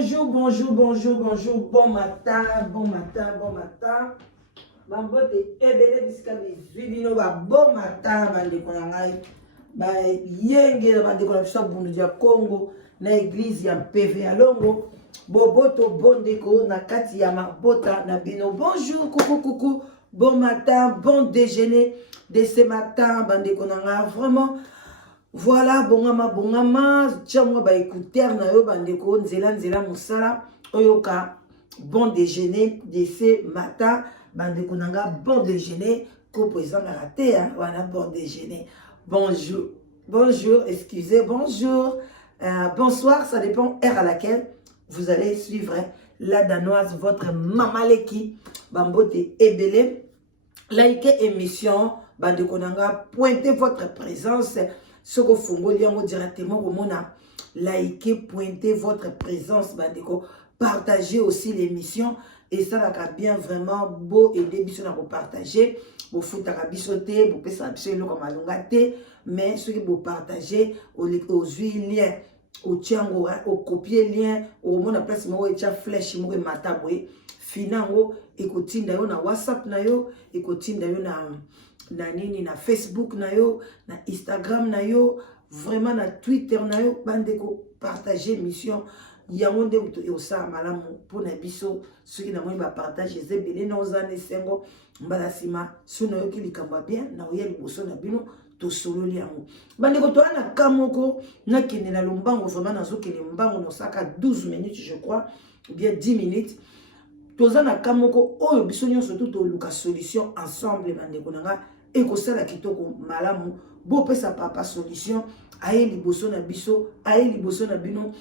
Bonjour, bonjour, bonjour, bonjour, bon matin, bon matin, bon matin. Mambote ebele bisika bizwibino ba bon matin bandeko na ngai. Ba yenge bandeko na biso bundu ya Congo na église ya PV ya Longo. Boboto bondeko na kati ya mabota na bino. Bonjour, coucou, coucou. Bon matin, bon déjeuner de ce matin bandeko na ngai. Vraiment voilà, bongama, tchamwa ba écouteur na yo bandeko nzela musala oyoka bon déjeuner de ce matin bandeko nanga bon déjeuner ko présent na raté hein, voilà bon déjeuner. Bonjour. Bonjour, excusez, bonjour. Bonsoir, ça dépend heure à laquelle vous allez suivre hein, la danoise votre maman Leki Bambote Ebele. Likez émission bandeko nanga, pointez votre présence. Ce que vous directement au monde, likez, pointez votre présence, bandeko. Partagez aussi l'émission et ça va bien vraiment beau et débition à vous partager. Vous foutez à bisoter, vous pouvez s'appuyer comme à l'ongate, mais ce que vous partagez aux liens, au tiango, au copier lien, au monde à place moi et flèche moi mataboué, finango, écoutez d'ailleurs na WhatsApp na yo, écoutez d'ailleurs na nini na Facebook na yo, na Instagram na yo, vraiment na Twitter na yo, bandeko partager mission yamonde et osa malamu pour na biso ceux qui na moi ba partager zebele na ozane sengo mbala sima suno yo ki likamba bien na oya liboso na bino to solo liango bandeko to ana kamoko na kende na lombango vraiment na zo kende mbango no saka 12 minutes je crois ou bien 10 minutes. Tozana kamoko oyo biso nyonso to luka solution ensemble bandeko nanga et ko sala kitoko malamu bo pesa papa solution aye liboso na biso aye liboso na bino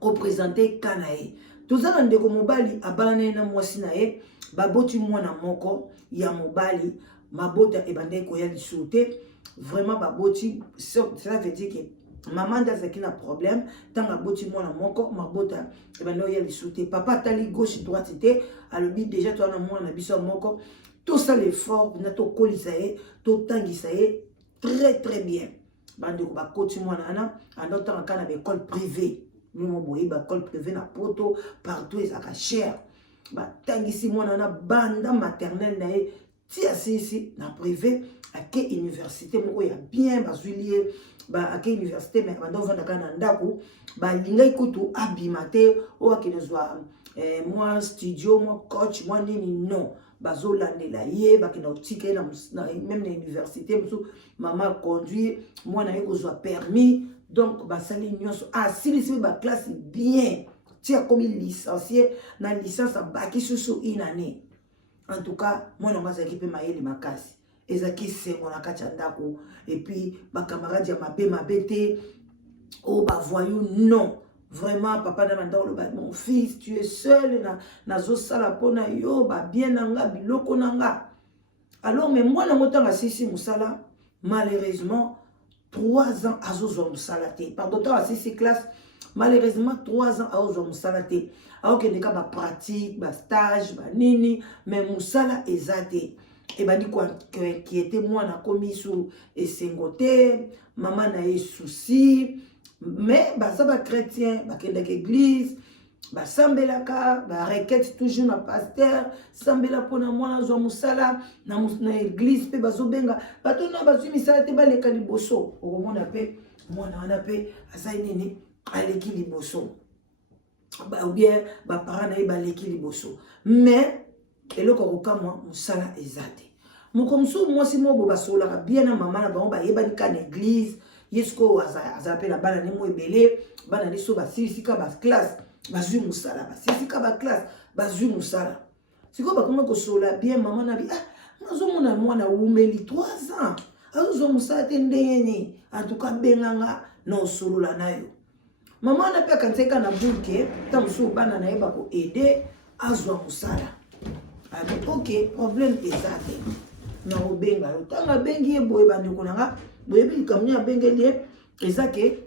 ko présenter kanae. Tozana ndeko mobali abana na mwasi na ye baboti mwana moko ya mobali mabota e bandeko ya lisute vraiment baboti cela veut dire que maman d'azaki na problème tant aboti mwana moko mabota e bandeko ya lisute papa tali gauche droite te alobi déjà toi na mwana biso moko tout ça l'effort na to kolisaye to tangisaye très bien bandeko ba koti mwana ana anota kana ba école privée nous boye ba école privée na poto partout et ça cher ba tangisi mwana na banda maternelle na e ti asisi na privé à quelle université moko ya bien bazulier ba à quelle université mais bando vanda kana ndako ba lingai kutu abimate o akinezwa moi studio moi coach moi nini non bazolandela ye bakina otike na même na université maman conduire moi na kozwa permis donc basali nyonso silisi ba classe bien tia comme licencié na licence baki susu une année. En tout cas moi na mazaki pe mayeli makasi ezaki sengo na kacha ndako et puis ba camarade ya mabete oh ba voyou non. Vraiment, papa n'a mon fils, tu es seul, na zo sala pona yo, ba bien nanga, biloko nanga. Alors, mais moi, na motanga sisi musala, malheureusement, 3 ans à zo musala te. Pardon, à sisi classe, malheureusement, 3 ans à zo musala te. Alors que neka ba pratique, ba stage, ba nini, mais musala ezate. Et bah, dit quoi, qui était moi, na komi sou et sengote, maman na eu souci. Mais ça va chrétien, bah que l'église, bah sambelaka, bah requête toujours na pasteur, sambela pona mwana zo musala na église pe bazobenga, bah tona bazui misala te ba leka liboso, o mona pe mwana wana pe asai nini aleki liboso. Bah ou bien bah parents na ba leki liboso. Mais eloko kokamwa musala ezate. Mokomso moi si mo bo basola bien na maman na ba yeba ni kan église. Yesko azape la bana nemo ebele bana liso basisika ba classe bazui musala basisika ba classe bazui musala siko ba koma ko sola bien maman na bi nazo mona mwana umeli 3 ans azo musala te ndeni en tout cas benganga no solola nayo maman na pe kanseka na buke tamso bana na yeba ko aider azwa musala ok problème ezate na obenga tanga bengi boye bandeko nanga boyebi kamni abengeli ezake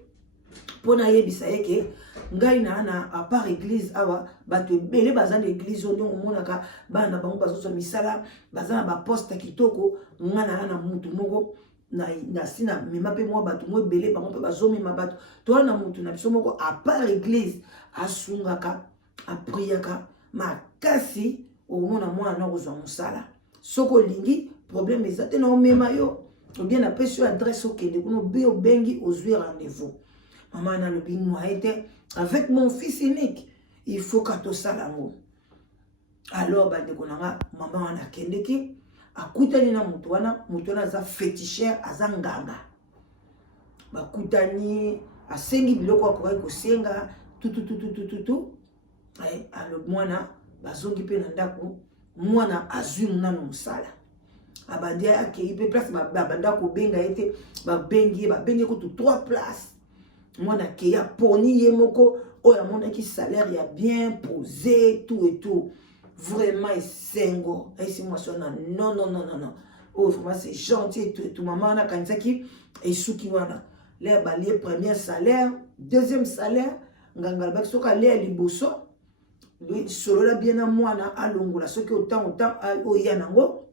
pona yebisa yeke ngai na à part église awa bato ebele baza na église oyo omonaka bana bango bazosa misala baza na baposte kitoko ngana na mutu moko na sina mema pe mwa bato mo ebele bango pe bazomema bato to na mutu na biso moko à part église asungaka apriaka makasi omona mwana kozwa mosala soko olingi problème eza te na omema yo ou bien apesi yo adresse okende kuna obengi ozwi rendez-vous. Maman na lobi moi était avec mon fils unique il faut ka tosala ngo. Alors bandeko nanga maman wana akendeki akutani na mutu wana aza féticheur aza nganga bakutani asengi biloko akoki kosenga tututututututu alo mwana bazongi mpe na ndako mwana azwi nanu mosala abandi akei mpe place babanda kobenga ete babengi kutu 3 places mwana akei aponi ye moko oyo amonaki salaire ya bien posé tout et tout vraiment esengo esi mwasi wana non oh vraiment c'est gentil et tout maman wana akanisaki esuki wana le balie premier salaire deuxième salaire nganga alobaki soki alia liboso solola bien na mwana alongola soki autant oya nango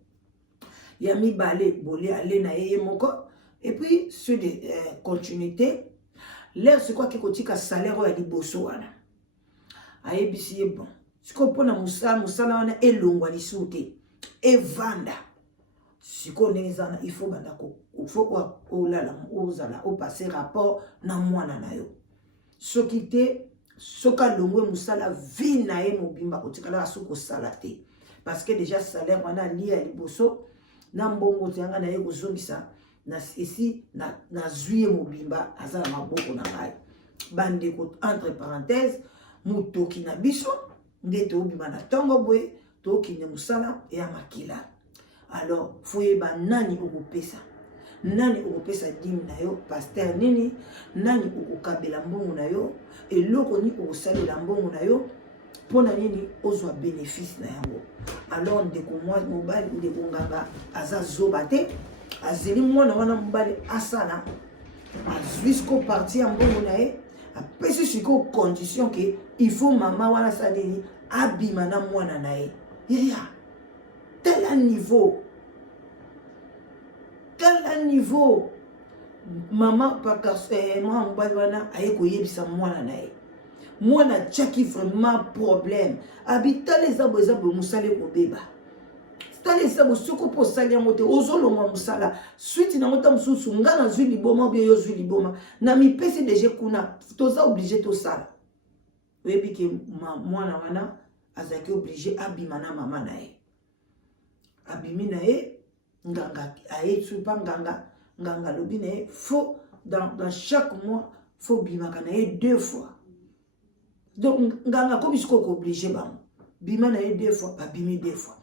ya mibale boli ale na ye moko et puis sur de continuité l'air c'est quoi ki kotika salaire ya liboso wana ayebisi ye bon siko mpona mosala wana elongwa lisu te evanda siko ndenge ezana il faut banda faut olala ozala opase rapport na mwana na yo soki te soki alongwe mosala vi na ye mobimba kotikalaka soki kosala te parce que déjà salaire wana alie ya liboso na mbongo te yanga na ye kozombisa esi nazwi ye mobimba aza na maboko na ngai bandeko entre parenthèse motoki na biso nde toobima na ntongo boye tookende mosala ya makila. Alors foyeba nani okopesa dimi na yo paster nini nani okokabela mbongo na yo eloko nini okosalela mbongo na yo mpona nini ozwa bénéfice na yango. Alors ndeko mobali ndeko nganga aza zoba te azeli mwana wana mobali asala azwi siko parti ya mbongo na ye apesi siko condition ke il faut mama wana saleli abima na mwana na ye yeya tel niveau mama mwana mobali wana aye koyebisa mwana na ye mwana tiaki vraiment problème abitala eza boye mosala ekobeba tala eza bosoko mpo osali yango te ozolongwa mosala suite nango ta mosusu nga nazwi liboma obie yo ozwi liboma na mipesi deja kuna toza oblige tosala oyebi ke mwana wana azalaki oblige abima na mama na ye abimi na ye nganga ayetu pa nganga lobi na ye faut dans chaque mois faut bimaka na ye 2 fois donc nganga komi siko oblige bango bima na ye 2 fois babimi 2 fois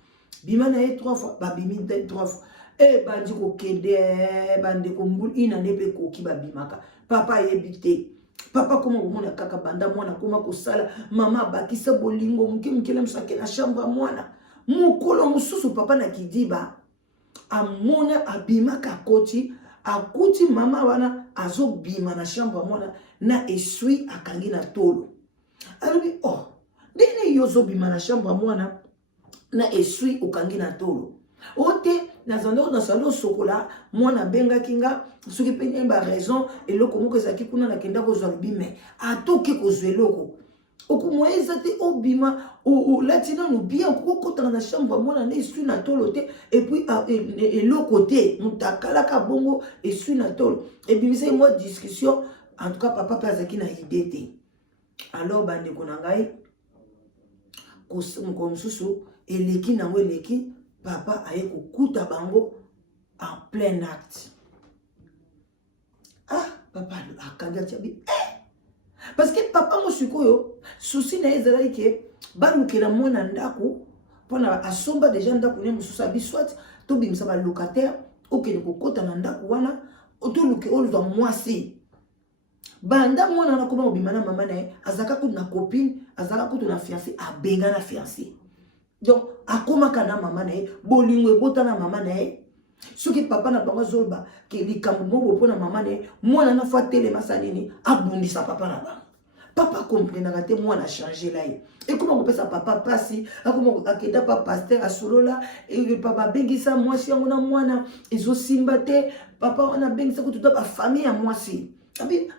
bima na ye 3 fois babimi 3 fois e bandi kokende bandeko mbulu ina nde mpe koki babimaka papa ayebi te papa koma komona kaka banda mwana koma kosala mama abakisa bolingo moke mosake na chambre mwana mokolo mosusu papa na kidiba amona abimaka koti akuti mama wana azobima na chambre mwana na esui akangi na tolo alobi oh ndenge yo ozobima na chambre mwana na esui okangi na tolo ote nazanda nasalo sokola mwana bengaki nga soki pe nyemba raison eloko moko ezalaki kuna nakenda kozwa bime atoki kozwa eloko okumweza te obima olati nanu bien okokotana na chambre mwana na esui na tolo te epuis eloko te mutakalaka bongo esui na tolo ebimisa mwa discussion en tout cas papa mpe azalaki na idée te. Alors bandeko na ngai mokolo mosusu eleki nango eleki papa aye kokuta bango en plein acte. Ah papa akandi atiabi parce que papa mo sikoyo souci na ezalaki ke balukela mwana ndako mpona asomba deja ndako ne mosusu abi soit tobimisa balocataire okende kokota na ndako wana otoluke oluzwa mwasi banda mwana na koma obima na mama na ye azalaka kutu na copine azalaka kutu na fiancé abenga na fiancé donc akomaka na mama na ye bolingo ebota na mama na ye soki papa na bango azoba ke likambo moko mpona mama na ye mwana na fois telema nini abundisa papa na bango papa komprenaka te mwana changela ye ekoma kopesa papa pasi akoma akenda pa paster asolola papa abengisa mwasi yango na mwana ezosimba te papa wana abengisa kutu ta bafamille ya mwasi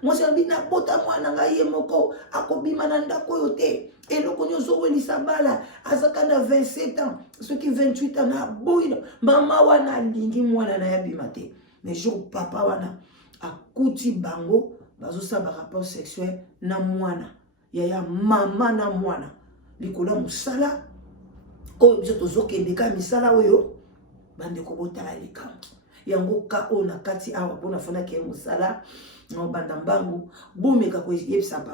Moi c'est na bota mwana ngai ye moko akobima na ndako yo te eloko nyonso welisa bala azaka na 27 ans soki 28 ans na boyina mama wana alingi mwana na yabima te mais jour papa wana akuti bango bazosala rapport sexuel na mwana ya mama na mwana likolo musala oyo biso tozokende ka misala oyo bandeko botala likambo yango ka o na kati awa mpona fonaki musala no banda mbangu bomeka koyebisa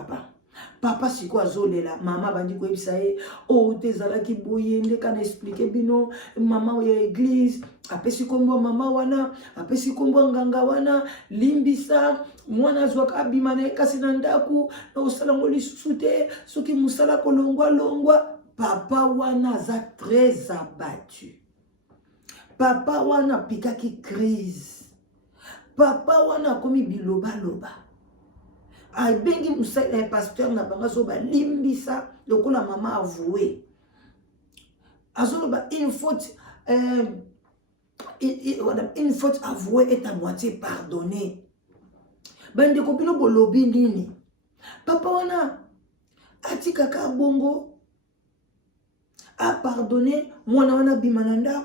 papa siko azolela mama bandi koyebisa ye o tezalaki boye ndeka na explique bino mama ya église apesi kombo mama wana apesi kombo nganga wana limbisa mwana zwaka abima na kasi na ndaku na osala ngo lisusu te soki musala kolongwa papa wana za très abattu. Papa wana pikaki crise. Papa wana komi biloba. Ay bengi musala pasteur na banga so ba limbisa lokola mama avoué. Azoloba une faute avouée est à moitié pardonnée. Bande ko bino bolobi nini? Papa wana atika ka bongo a pardonné mwana wana bimananda.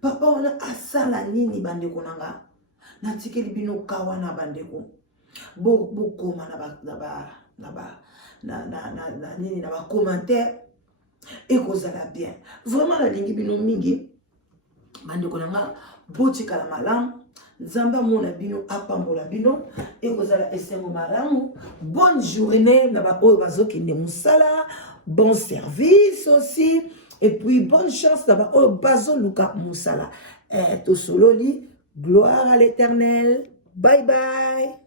Papa wana asala nini bandeko nanga na tikeli bino kawana bandeko bokoma na nini na ba commentaire ekozala bien vraiment la lingi bino mingi bandeko nanga botika la malamu nzamba mona bino apambola bino ekozala esengo malamu. Bonne journée na ba oyo bazokende musala, bon service aussi. Et puis, bonne chance d'abord au Bazo Luka Moussala. Tosololi, gloire à l'Éternel. Bye bye.